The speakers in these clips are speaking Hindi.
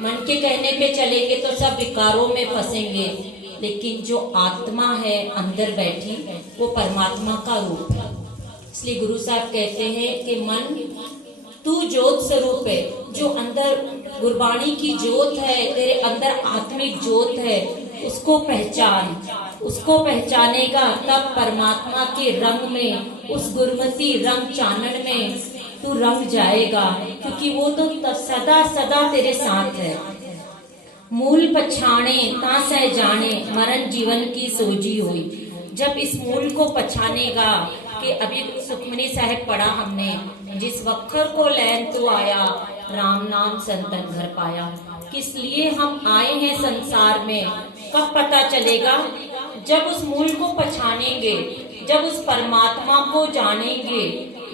मन के कहने पे चलेंगे तो सब विकारों में फंसेंगे, लेकिन जो आत्मा है अंदर बैठी वो परमात्मा का रूप है। इसलिए गुरु साहब कहते हैं कि मन तू ज्योत स्वरूप है, जो अंदर गुरबाणी की ज्योत है, तेरे अंदर आत्मिक ज्योत है, उसको पहचान। उसको पहचानेगा तब परमात्मा के रंग में, उस गुरमती रंग चानन में तू रंग जाएगा, क्योंकि वो तो सदा सदा तेरे साथ है। मूल पछाणे ता सह जाने, मरण जीवन की सोजी हुई। जब इस मूल को पछानेगा, कि अभी सुखमनी साहब पढ़ा हमने, जिस वक्खर को लैन तू आया, राम नाम संतन घर पाया। किस लिए हम आए हैं संसार में, कब पता चलेगा? जब उस मूल को पछानेंगे, जब उस परमात्मा को जानेंगे।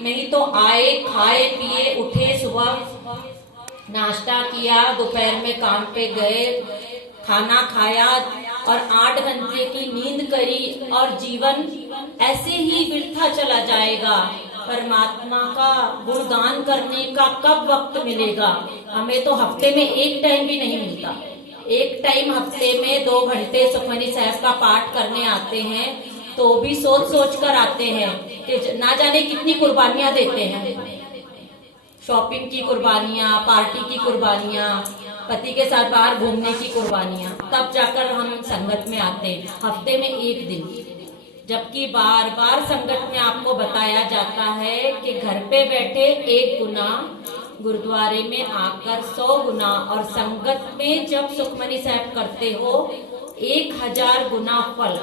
नहीं तो आए, खाए पिए, उठे, सुबह नाश्ता किया, दोपहर में काम पे गए, खाना खाया और 8 घंटे की नींद करी और जीवन ऐसे ही व्यर्थ चला जाएगा। परमात्मा का गुणगान करने का कब वक्त मिलेगा? हमें तो हफ्ते में एक टाइम भी नहीं मिलता। एक टाइम हफ्ते में 2 घंटे सुखमनी साहब का पाठ करने आते हैं, तो भी सोच सोच कर आते हैं कि ना जाने कितनी कुर्बानियां देते हैं। शॉपिंग की कुर्बानियां, पार्टी की कुर्बानियां, पति के साथ बाहर घूमने की कुर्बानियां, तब जाकर हम संगत में आते हैं हफ्ते में एक दिन। जबकि बार बार संगत में आपको बताया जाता है कि घर पे बैठे 1 गुना, गुरुद्वारे में आकर 100 गुना, और संगत में जब सुखमनी साहब करते हो 1000 गुना फल।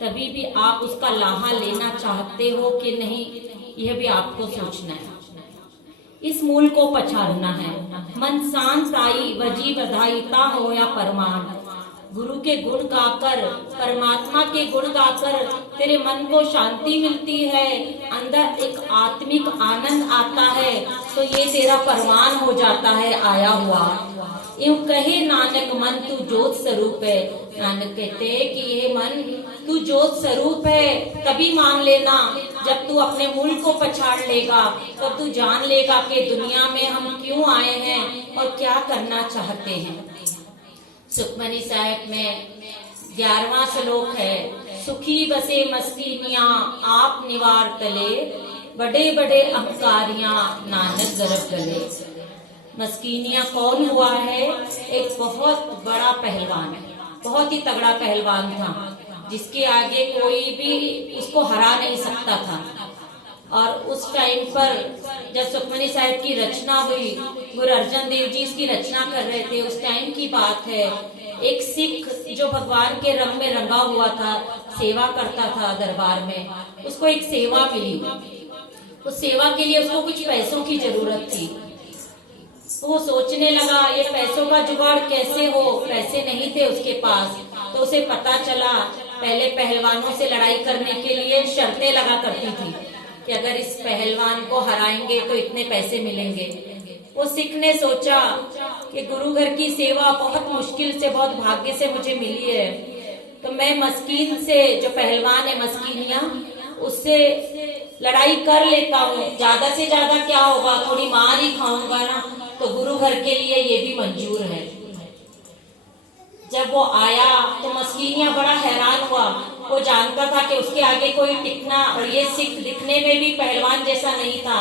तभी भी आप उसका लाहा लेना चाहते हो कि नहीं, यह भी आपको सोचना है। इस मूल को पछाड़ना है। मन शांत आई वजी बधाई ता होया परमान। गुरु के गुण गाकर, परमात्मा के गुण गाकर तेरे मन को शांति मिलती है, अंदर एक आत्मिक आनंद आता है, तो ये तेरा परमान हो जाता है आया हुआ। यूं कहे नानक मन तू ज्योत स्वरूप है। नानक कहते हैं कि ये मन तू ज्योत स्वरूप है। तभी मान लेना जब तू अपने मूल को पछाड़ लेगा, तब तू जान लेगा कि दुनिया में हम क्यों आए हैं और क्या करना चाहते हैं। सुखमनी साहब में 11वां श्लोक है, सुखी बसे मस्किनियां आप निवार तले, बड़े बड़े अहंकारियां नानक गर्भ गले। मस्किनिया कौन हुआ है? एक बहुत बड़ा पहलवान, बहुत ही तगड़ा पहलवान था, जिसके आगे कोई भी उसको हरा नहीं सकता था। और उस टाइम पर जब सुखमनी साहब की रचना हुई, गुरु अर्जन देव जी इसकी रचना कर रहे थे, उस टाइम की बात है। एक सिख जो भगवान के रंग में रंगा हुआ था, सेवा करता था दरबार में, उसको एक सेवा मिली। उस सेवा के लिए उसको कुछ पैसों की जरूरत थी। वो सोचने लगा ये पैसों का जुगाड़ कैसे हो, पैसे नहीं थे उसके पास। तो उसे पता चला, पहले पहलवानों से लड़ाई करने के लिए शर्तें लगा करती थी कि अगर इस पहलवान को हराएंगे तो इतने पैसे मिलेंगे। वो सिख ने सोचा कि गुरु घर की सेवा बहुत मुश्किल से, बहुत भाग्य से मुझे मिली है, तो मैं मस्कीन से, जो पहलवान है मस्कीनिया, उससे लड़ाई कर लेता हूँ। ज्यादा से ज्यादा क्या होगा, थोड़ी मार ही खाऊंगा ना, तो गुरु घर के लिए ये भी मंजूर है। जब वो आया तो मस्कीनिया बड़ा हैरान हुआ। वो जानता था कि उसके आगे कोई टिकना, और ये सिख दिखने में भी पहलवान जैसा नहीं था,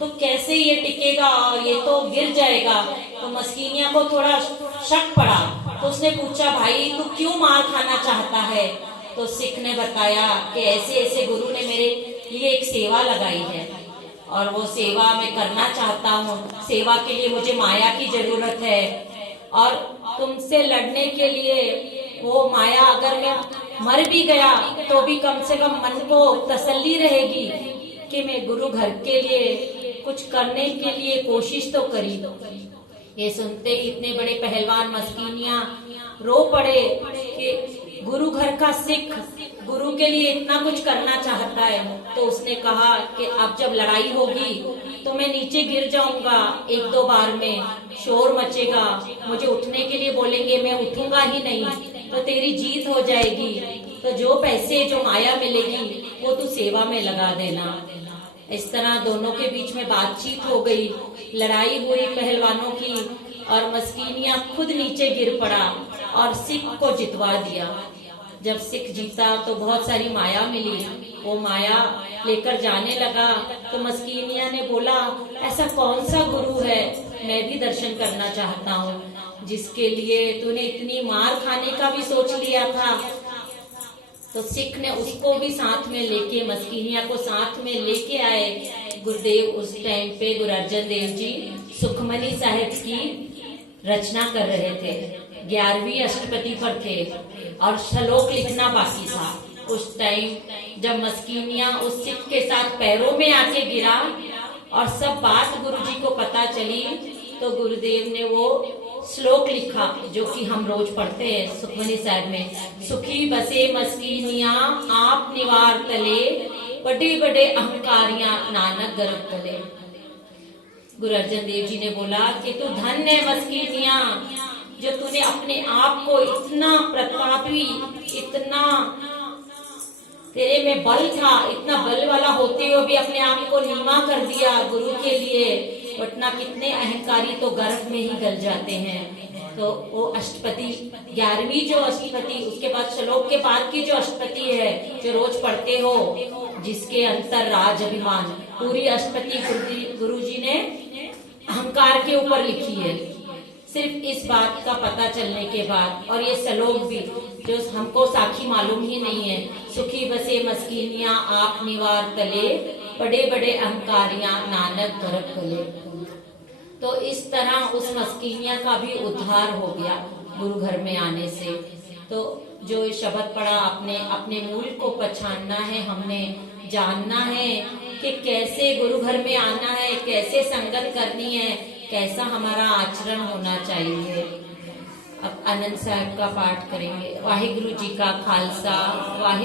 तो कैसे ये टिकेगा और ये तो गिर जाएगा। तो मस्कीनिया को थोड़ा शक पड़ा, तो उसने पूछा, भाई तू क्यों मार खाना चाहता है? तो सिख ने बताया कि ऐसे ऐसे गुरु ने मेरे लिए एक सेवा लगाई है और वो सेवा मैं करना चाहता हूँ। सेवा के लिए मुझे माया की जरूरत है, और तुमसे लड़ने के लिए वो माया, अगर मैं मर भी गया तो भी कम से कम मन को तसल्ली रहेगी कि मैं गुरु घर के लिए कुछ करने के लिए कोशिश तो करी। ये सुनते ही इतने बड़े पहलवान मस्कीनिया रो पड़े कि गुरु घर का सिख गुरु के लिए इतना कुछ करना चाहता है। तो उसने कहा कि अब जब लड़ाई होगी तो मैं नीचे गिर जाऊंगा, 1-2 बार में शोर मचेगा, मुझे उठने के लिए बोलेंगे, मैं उठूंगा ही नहीं, तो तेरी जीत हो जाएगी। तो जो पैसे, जो माया मिलेगी वो तू सेवा में लगा देना। इस तरह दोनों के बीच में बातचीत हो गई, लड़ाई हुई पहलवानों की, और मस्कीनिया खुद नीचे गिर पड़ा और सिख को जितवा दिया। जब सिख जीता तो बहुत सारी माया मिली, वो माया लेकर जाने लगा तो मस्कीनिया ने बोला, ऐसा कौन सा गुरु है मैं भी दर्शन करना चाहता हूँ, जिसके लिए तूने इतनी मार खाने का भी सोच लिया था। तो सिख ने उसको भी साथ में लेके, मस्कीनिया को साथ में लेके आए। गुरुदेव उस टाइम पे गुरु अर्जन देव जी सुखमनी साहिब की रचना कर रहे थे, 11वीं अष्टपदी पर थे और श्लोक लिखना बाकी था। उस टाइम जब मस्कीनिया उस सिख के साथ पैरों में आके गिरा और सब बात गुरुजी को पता चली, तो गुरुदेव ने वो श्लोक लिखा जो कि हम रोज पढ़ते हैं सुखमनी साहिब में, सुखी बसे मस्कीनिया आप निवार तले, बड़े बड़े अहंकारियां नानक गर्भ तले। गुरु अर्जन देव जी ने बोला कि तू धन्य है मस्कीनिया, जो तूने अपने आप को इतना प्रतापी, इतना तेरे में बल था, इतना बल वाला होते हुए भी अपने आप को नीमा कर दिया गुरु के लिए, वरना कितने अहंकारी तो गर्भ में ही गल जाते हैं। तो वो अष्टपदी 11वीं जो अष्टपदी, उसके बाद श्लोक के बाद की जो अष्टपदी है जो रोज पढ़ते हो, जिसके अंतर राज अभिमान, पूरी अष्टपदी गुरुजी ने अहंकार के ऊपर लिखी है। सिर्फ इस बात का पता चलने के बाद, और ये श्लोक भी जो हमको साखी मालूम ही नहीं है, सुखी बसे मस्कीनिया आप निवार तले, बड़े बड़े अहंकारियां नानक गर्भ तले। तो इस तरह उस मस्कीनिया का भी उद्धार हो गया गुरु घर में आने से। तो जो शब्द पढ़ा, अपने अपने मूल को पहचानना है, हमने जानना है कि कैसे गुरु घर में आना है, कैसे संगत करनी है, कैसा हमारा आचरण होना चाहिए। अब आनंद साहब का पाठ करेंगे। वाहिगुरु जी का खालसा, वाहिगुरु